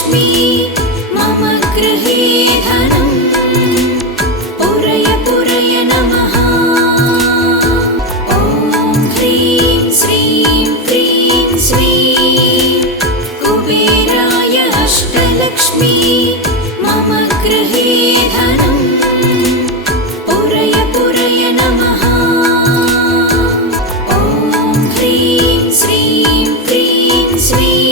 अष्टलक्ष्मी मम गृहे धनम् पूरय पूरय नमः। ॐ ह्रीं श्रीं क्रीं स्वीं कुबेराय अष्टलक्ष्मी मम गृहे धनम् पूरय पूरय नमः। ॐ ह्रीं श्रीं क्रीं स्वीं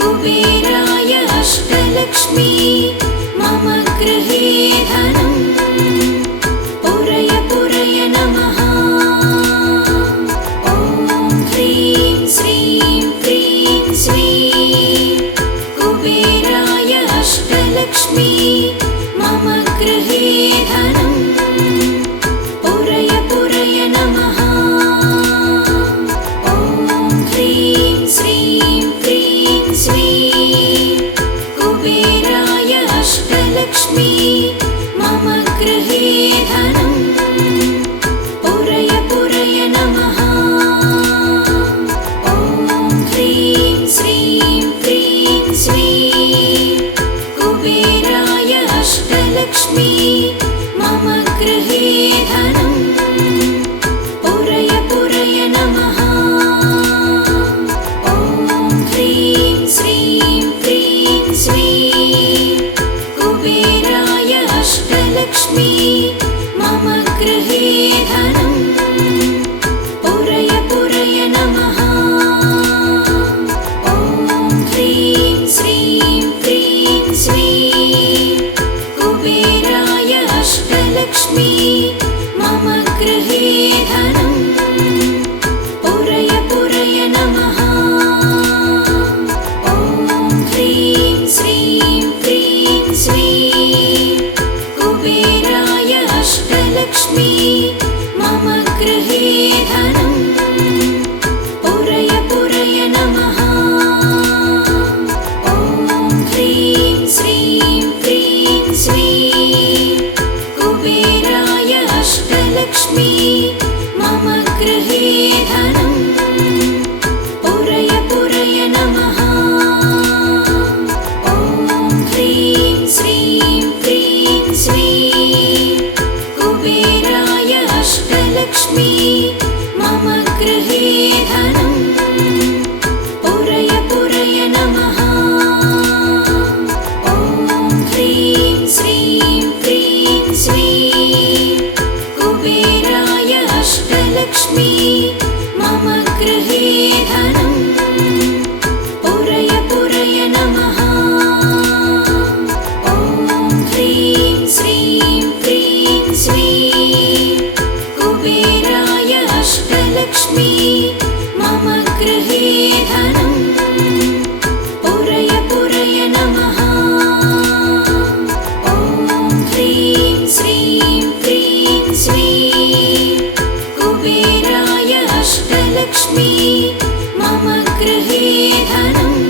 कुबेराय अष्टलक्ष्मी मम गृहे धनम् पूरय पूरय नमः। ॐ ह्रीं श्रीं क्रीं स्वीं कुबेराय अष्टलक्ष्मी मम गृहे धनम् पूरय पूरय नमः। ॐ ह्रीं श्रीं क्रीं स्वीं कुबेराय अष्टलक्ष्मी मम गृहे धनम् पूरय पूरय नमः। ॐ ह्रीं श्रीं क्रीं स्वीं कुबेराय अष्टलक्ष्मी मम गृहे धनम् पूरय पूरय नमः। ॐ ह्रीं श्रीं क्रीं स्वीं कुबेराय अष्टलक्ष्मी मम गृहे धनम् पूरय पूरय नमः। ॐ ह्रीं श्रीं क्रीं स्वीं कुबेराय अष्टलक्ष्मी मम गृहे धनम् पूरय पूरय नमः। ॐ ह्रीं श्रीं क्रीं स्वीं कुबेराय अष्टलक्ष्मी मम गृहे धनम् पूरय पूरय नमः। ॐ ह्रीं श्रीं क्रीं स्वीं कुबेराय अष्टलक्ष्मी मम गृहे धनम् पूरय पूरय नमः। ॐ ह्रीं श्रीं क्रीं स्वीं कुबेराय अष्टलक्ष्मी मम गृहे धनम् पूरय पूरय नमः। ॐ ह्रीं श्रीं क्रीं स्वीं कुबेराय अष्टलक्ष्मी मम गृहे धनम् पूरय पूरय नमः। ॐ ह्रीं श्रीं क्रीं स्वीं कुबेराय अष्टलक्ष्मी मम गृहे धनम् पूरय पूरय नमः। ॐ ह्रीं श्रीं क्रीं स्वीं कुबेराय अष्टलक्ष्मी मम गृहे धनम्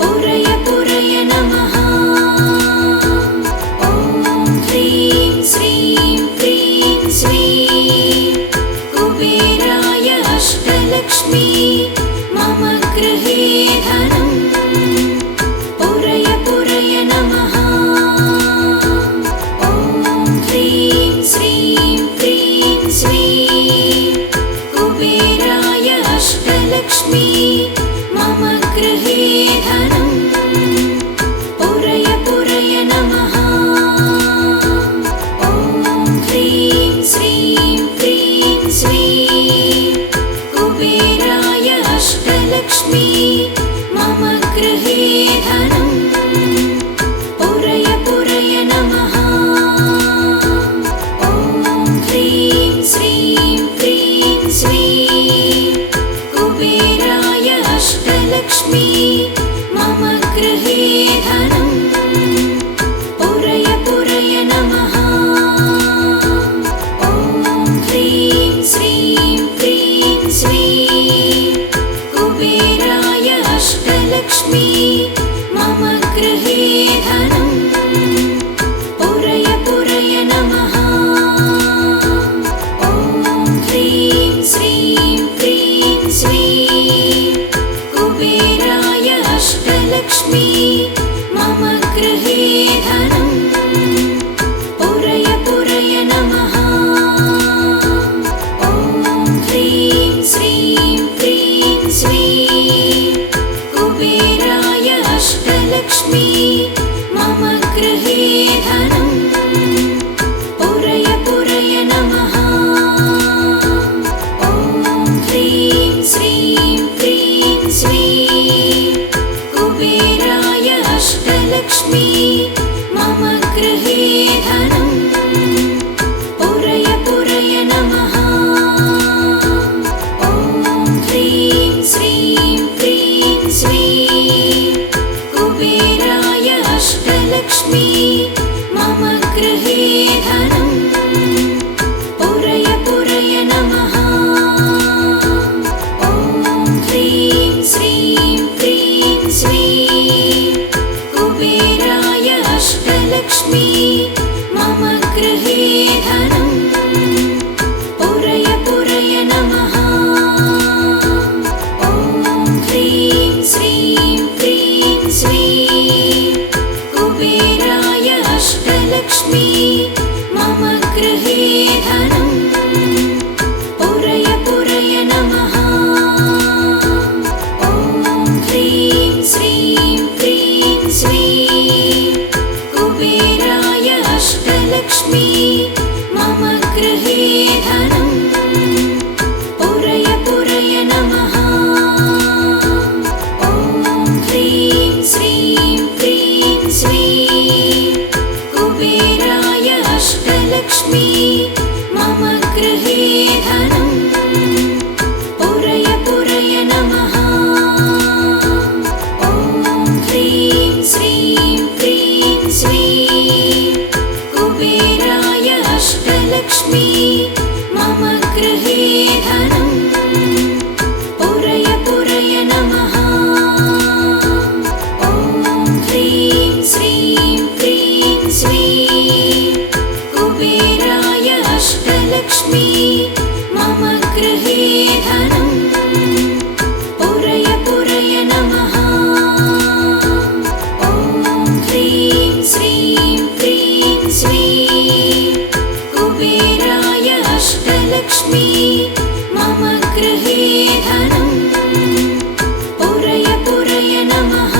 पूरय पूरय नमः। ॐ ह्रीं श्रीं क्रीं स्वीं कुबेराय अष्टलक्ष्मी मम गृहे धनम् पूरय पूरय नमः। ॐ ह्रीं श्रीं क्रीं स्वीं कुबेराय अष्टलक्ष्मी मम गृहे धनम् पूरय पूरय नमः। ॐ ह्रीं श्रीं क्रीं स्वीं कुबेराय अष्टलक्ष्मी मम गृहे धनम् पूरय पूरय नमः। ॐ ह्रीं श्रीं क्रीं स्वीं कुबेराय अष्टलक्ष्मी मम गृहे धनम् पूरय पूरय नमः। ॐ ह्रीं श्रीं क्रीं स्वीं कुबेराय अष्टलक्ष्मी मम गृहे धनम् पूरय पूरय नमः। ॐ ह्रीं श्रीं क्रीं स्वीं कुबेराय अष्टलक्ष्मी मम गृहे धनम् पुरय पुरय नमः। ॐ ह्रीं श्रीं क्रीं श्रीं कुबेराय अष्टलक्ष्मी मम गृहे धनम् पुरय पुरय नमः। ॐ ह्रीं श्रीं क्रीं श्रीं कुबेराय अष्टलक्ष्मी मम गृहे धनम् पुरय पुरय नमः।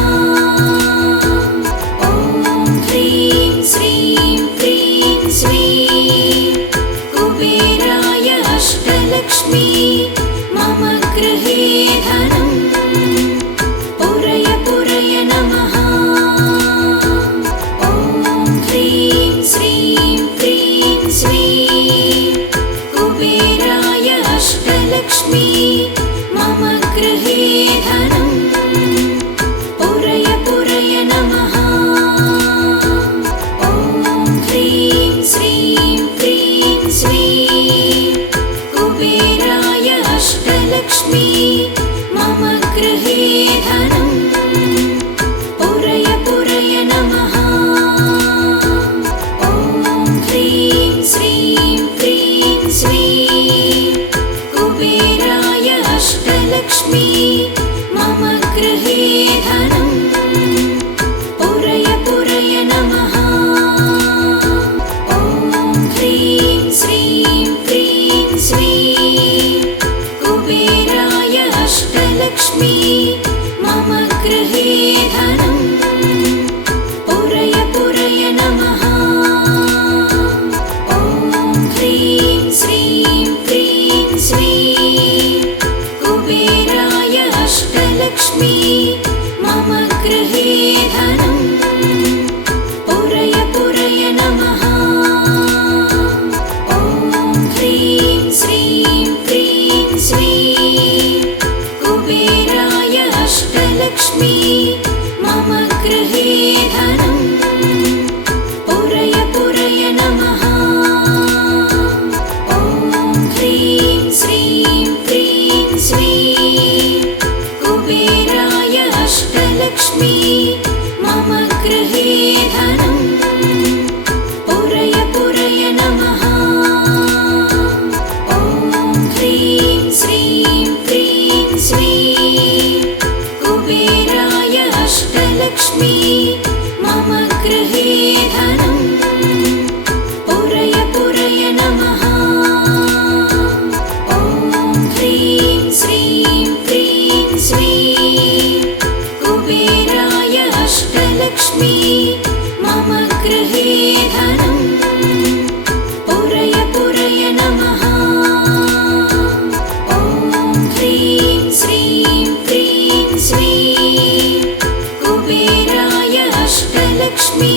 ॐ ह्रीं श्रीं क्रीं श्रीं कुबेराय अष्टलक्ष्मी मम गृहे धनम् पुरय पुरय नमः। ॐ ह्रीं श्रीं क्रीं श्रीं कुबेराय अष्टलक्ष्मी मम गृहे धनम् पुरय पुरय नमः। ॐ ह्रीं श्रीं क्रीं श्रीं कुबेराय अष्टलक्ष्मी मम गृहे धनम् पुरय पुरय नमः। ॐ ह्रीं श्रीं क्रीं श्रीं कुबेराय अष्टलक्ष्मी मम गृहे धनम् पुरय पुरय नमः। ॐ ह्रीं श्रीं क्रीं श्रीं कुबेराय अष्टलक्ष्मी मम गृहे धनम् पुरय पुरय नमः। ॐ ह्रीं श्रीं क्रीं श्रीं कुबेराय अष्टलक्ष्मी मम गृहे धनम् पुरय पुरय नमः। ॐ ह्रीं श्रीं क्रीं श्रीं कुबेराय अष्टलक्ष्मी मम गृहे धनम् पुरय पुरय नमः। ॐ ह्रीं श्रीं क्रीं श्रीं कुबेराय अष्टलक्ष्मी मम गृहे धनम् पुरय पुरय नमः। ॐ ह्रीं श्रीं क्रीं श्रीं कुबेराय अष्टलक्ष्मी मम गृहे धनम् पुरय पुरय नमः। ॐ ह्रीं श्रीं क्रीं श्रीं कुबेराय अष्टलक्ष्मी मम गृहे धनम् पुरय पुरय नमः। ॐ ह्रीं श्रीं क्रीं श्रीं कुबेराय अष्टलक्ष्मी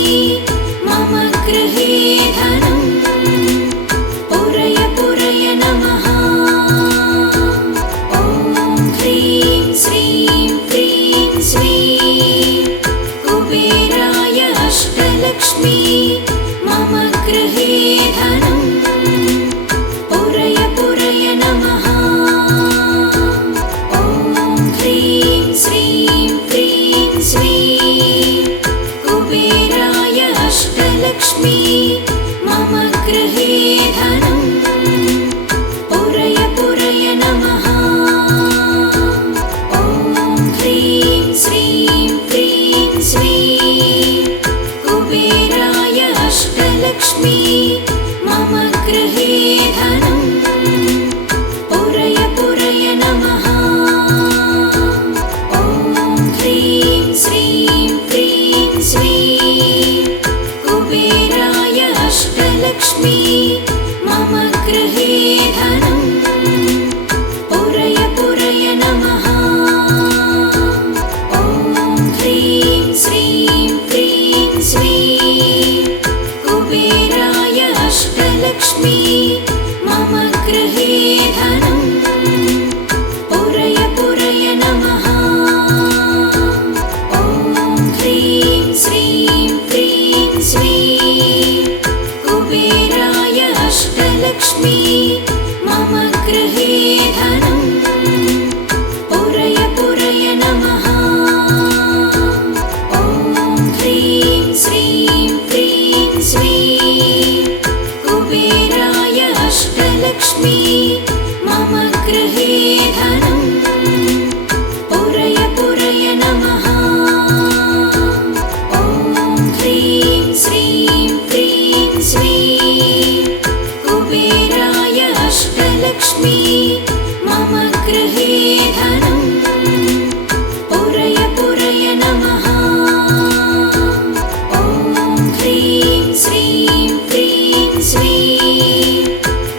मम गृहे धनम् पुरय पुरय नमः। ॐ ह्रीं श्रीं क्रीं श्रीं कुबेराय अष्टलक्ष्मी मम गृहे धनम् पुरय पुरय नमः। ॐ ह्रीं श्रीं क्रीं श्रीं कुबेराय अष्टलक्ष्मी मम गृहे धनम् पुरय पुरय नमः। ॐ ह्रीं श्रीं क्रीं श्रीं कुबेराय अष्टलक्ष्मी मम गृहे धनम् पुरय पुरय नमः। ॐ ह्रीं श्रीं क्रीं श्रीं कुबेराय अष्टलक्ष्मी मम गृहे धनम् पुरय पुरय नमः। ॐ ह्रीं श्रीं क्रीं श्रीं कुबेराय अष्टलक्ष्मी मम अष्टलक्ष्मी मम गृहे धनं पुरय पुरय नमः। ॐ ह्रीं श्रीं क्रीं श्रीं कुबेराय अष्टलक्ष्मी मम गृहे धनं पुरय पुरय नमः। ॐ ह्रीं श्रीं क्रीं श्रीं कुबेराय अष्टलक्ष्मी मम गृहे धनं पुरय पुरय नमः। ॐ ह्रीं श्रीं क्रीं श्रीं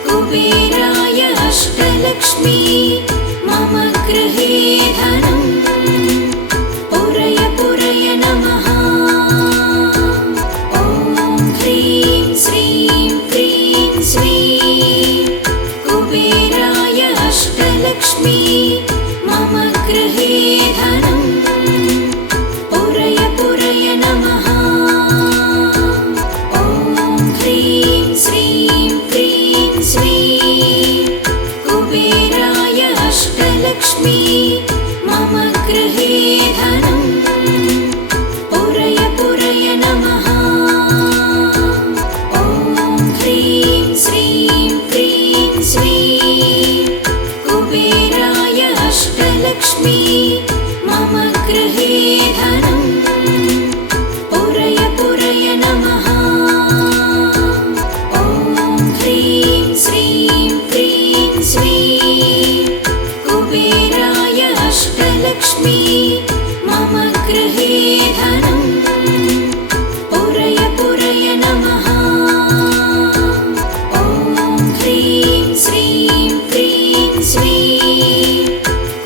कुबेराय अष्टलक्ष्मी मम गृहे धनं पुरय पुरय नमः। ॐ ह्रीं श्रीं क्रीं श्रीं कुबेराय अष्टलक्ष्मी मम गृहे धनं पुरय पुरय नमः। ॐ ह्रीं श्रीं क्रीं श्रीं कुबेराय अष्टलक्ष्मी मम गृहे धनं पुरय पुरय नमः। ॐ ह्रीं श्रीं क्रीं श्रीं कुबेराय अष्टलक्ष्मी मम गृहे धनं पुरय पुरय नमः। ॐ ह्रीं श्रीं क्रीं श्रीं कुबेराय अष्टलक्ष्मी मम गृहे धनं पुरय पुरय नमः। ॐ ह्रीं श्रीं क्रीं श्रीं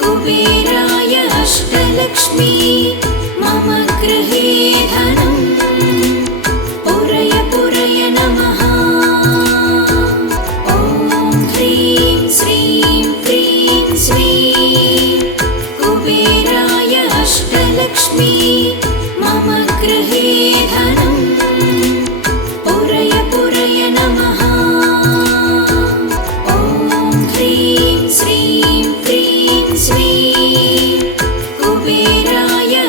कुबेराय अष्टलक्ष्मी मम गृहे धनं पुरय पुरय नमः। ॐ ह्रीं श्रीं क्रीं श्रीं कुबेराय अष्टलक्ष्मी मम गृहे धनं पुरय पुरय नमः। ॐ ह्रीं श्रीं क्रीं श्रीं कुबेराय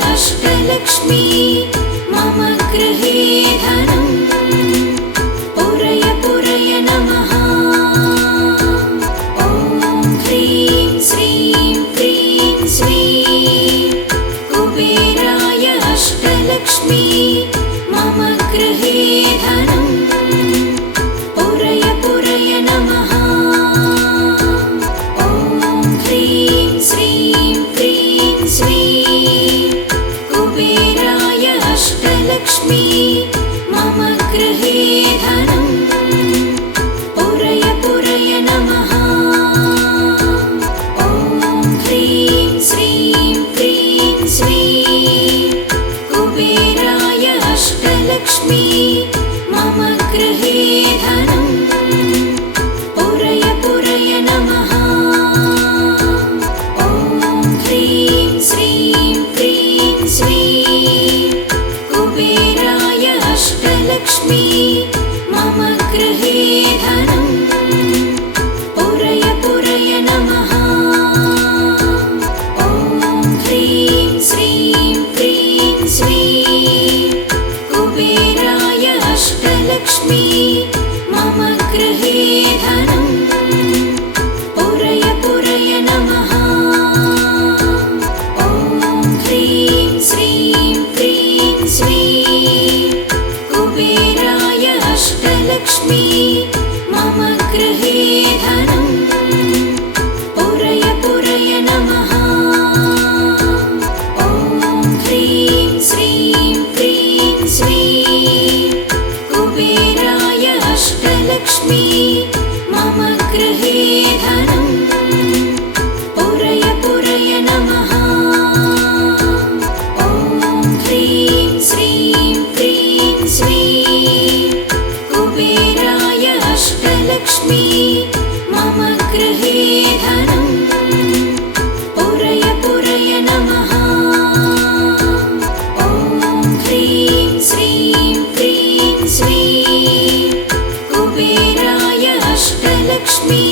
अष्टलक्ष्मी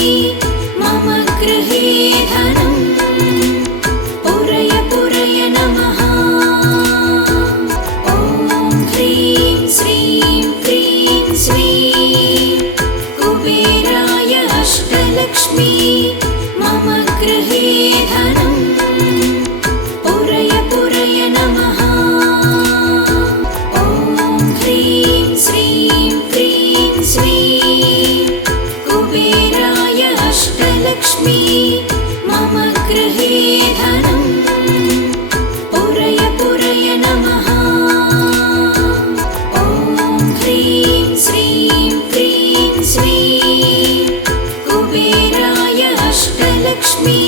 मम गृहे धनं पुरय पुरय नमः। ॐ ह्रीं श्रीं क्रीं श्रीं कुबेराय अष्टलक्ष्मी मम गृहे धनं पुरय पुरय नमः। ॐ ह्रीं श्रीं क्रीं श्रीं कुबेराय अष्टलक्ष्मी मम गृहे धनं पुरय पुरय नमः। ॐ ह्रीं श्रीं क्रीं श्रीं कुबेराय अष्टलक्ष्मी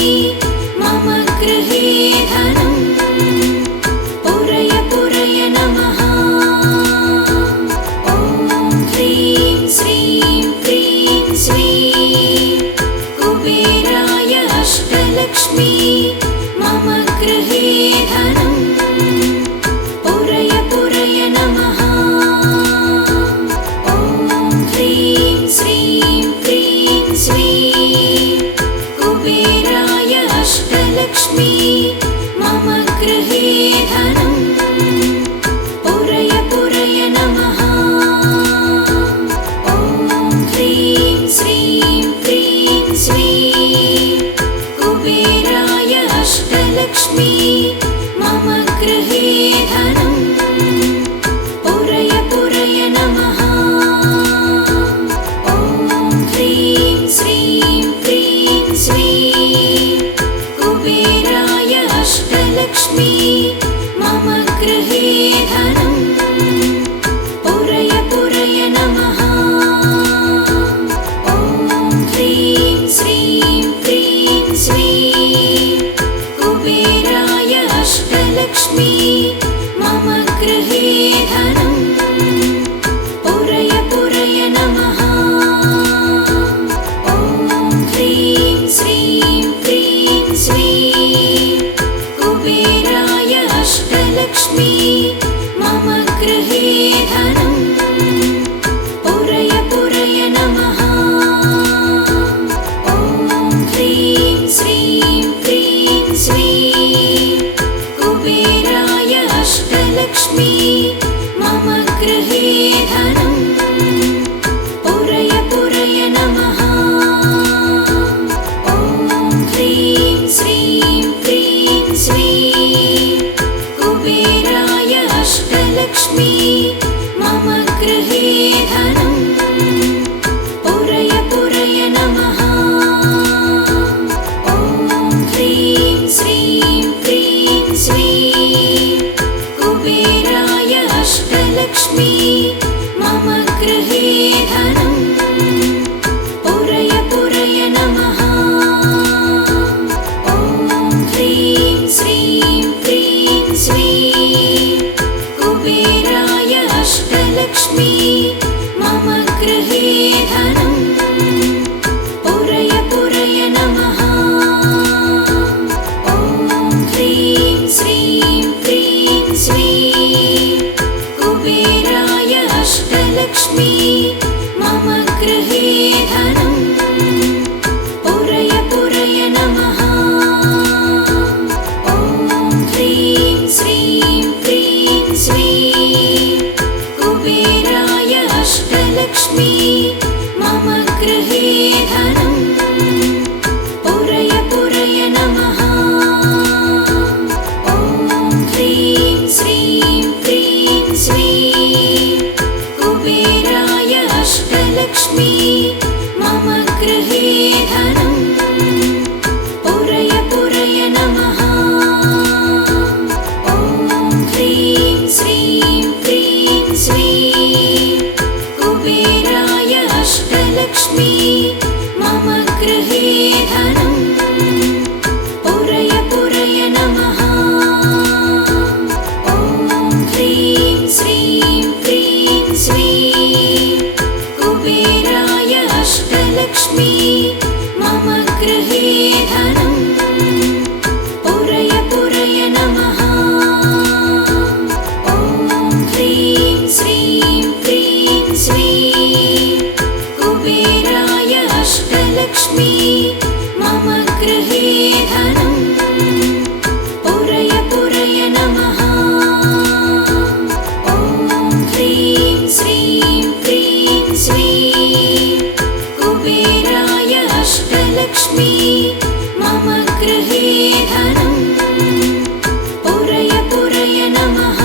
मम गृहे धनं पुरय पुरय नमः। ॐ ह्रीं श्रीं क्रीं श्रीं कुबेराय अष्टलक्ष्मी मम गृहे धनं पुरय पुरय नमः। ॐ ह्रीं श्रीं क्रीं श्रीं कुबेराय अष्टलक्ष्मी मम गृहे धनं पुरय पुरय नमः। ॐ ह्रीं श्रीं क्रीं श्रीं कुबेराय अष्टलक्ष्मी मम गृहे धनं पुरय पुरय नमः। ॐ ह्रीं श्रीं क्रीं श्रीं कुबेराय अष्टलक्ष्मी मम गृहे धनं पुरय पुरय नमः। ॐ ह्रीं श्रीं क्रीं श्रीं कुबेराय अष्टलक्ष्मी मम गृहे धनं पुरय पुरय नमः। ॐ ह्रीं श्रीं क्रीं श्रीं कुबेराय अष्टलक्ष्मी मम गृहे धनं पुरय पुरय नमः। ॐ ह्रीं श्रीं क्रीं श्रीं कुबेराय अष्टलक्ष्मी मम गृहे धनं पुरय पुरय नमः। ॐ ह्रीं श्रीं क्रीं श्रीं कुबेराय अष्टलक्ष्मी मम गृहे धनं पुरय पुरय नमः। ॐ ह्रीं श्रीं क्रीं श्रीं कुबेराय अष्टलक्ष्मी मम गृहे धनं पुरय पुरय नमः। ॐ ह्रीं श्रीं क्रीं श्रीं कुबेराय अष्टलक्ष्मी मम गृहे धनं पुरय पुरय नमः।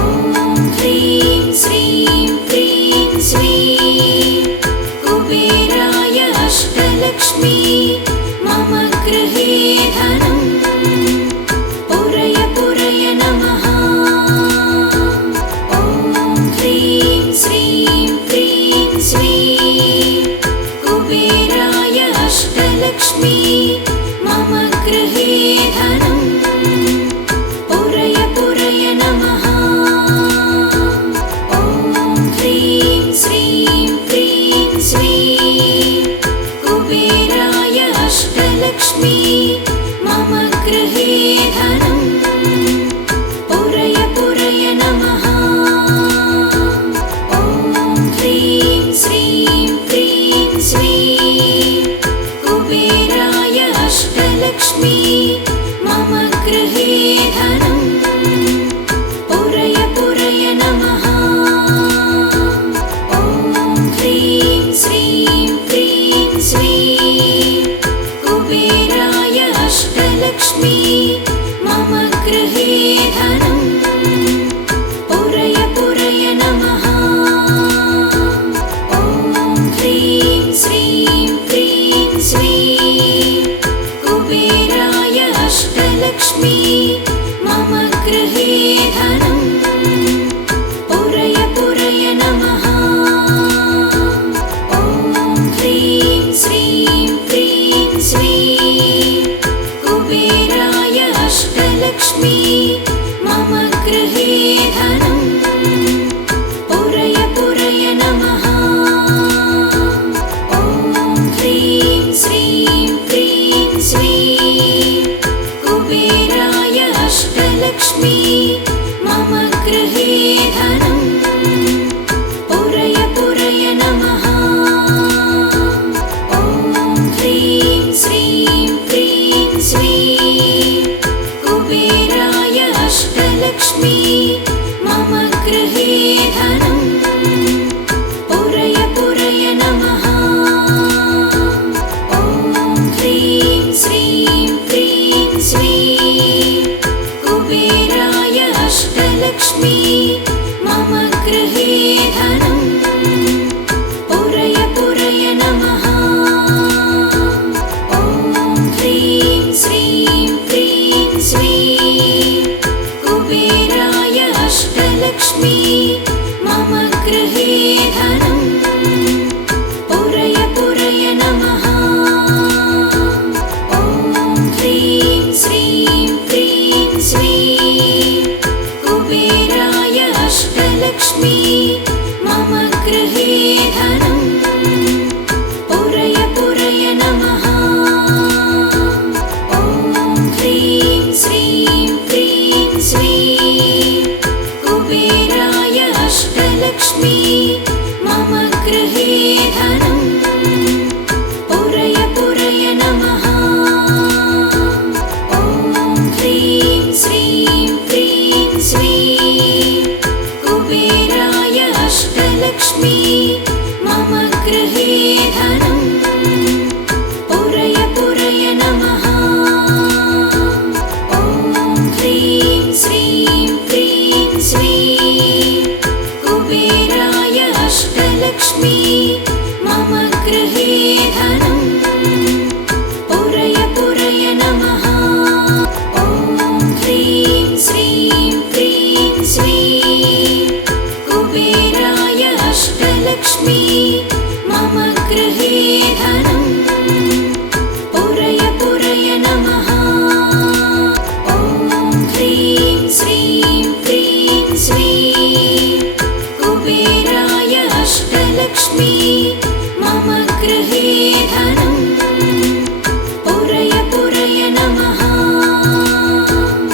ॐ ह्रीं श्रीं क्रीं श्रीं कुबेराय अष्टलक्ष्मी मम गृहे धनं पुरय पुरय नमः। ॐ ह्रीं श्रीं क्रीं श्रीं कुबेराय अष्टलक्ष्मी मम गृहे धनं पुरय पुरय नमः। ॐ ह्रीं श्रीं क्रीं श्रीं कुबेराय अष्टलक्ष्मी मम गृहे धनं पुरय पुरय नमः। ॐ ह्रीं श्रीं क्रीं श्रीं कुबेराय अष्टलक्ष्मी मम गृहे धनं पुरय पुरय नमः। ॐ ह्रीं श्रीं क्रीं श्रीं कुबेराय अष्टलक्ष्मी मम गृहे धनं पुरय पुरय नमः। ॐ ह्रीं श्रीं क्रीं श्रीं कुबेराय अष्टलक्ष्मी मम गृहे धनं पुरय पुरय नमः। ॐ ह्रीं श्रीं क्रीं श्रीं कुबेराय अष्टलक्ष्मी मम गृहे धनं पुरय पुरय नमः। ॐ ह्रीं श्रीं क्रीं श्रीं कुबेराय अष्टलक्ष्मी मम गृहे धनं पुरय पुरय नमः। ॐ ह्रीं श्रीं क्रीं श्रीं कुबेराय अष्टलक्ष्मी मम गृहे धनं पुरय पुरय नमः। ॐ ह्रीं श्रीं क्रीं श्रीं कुबेराय अष्टलक्ष्मी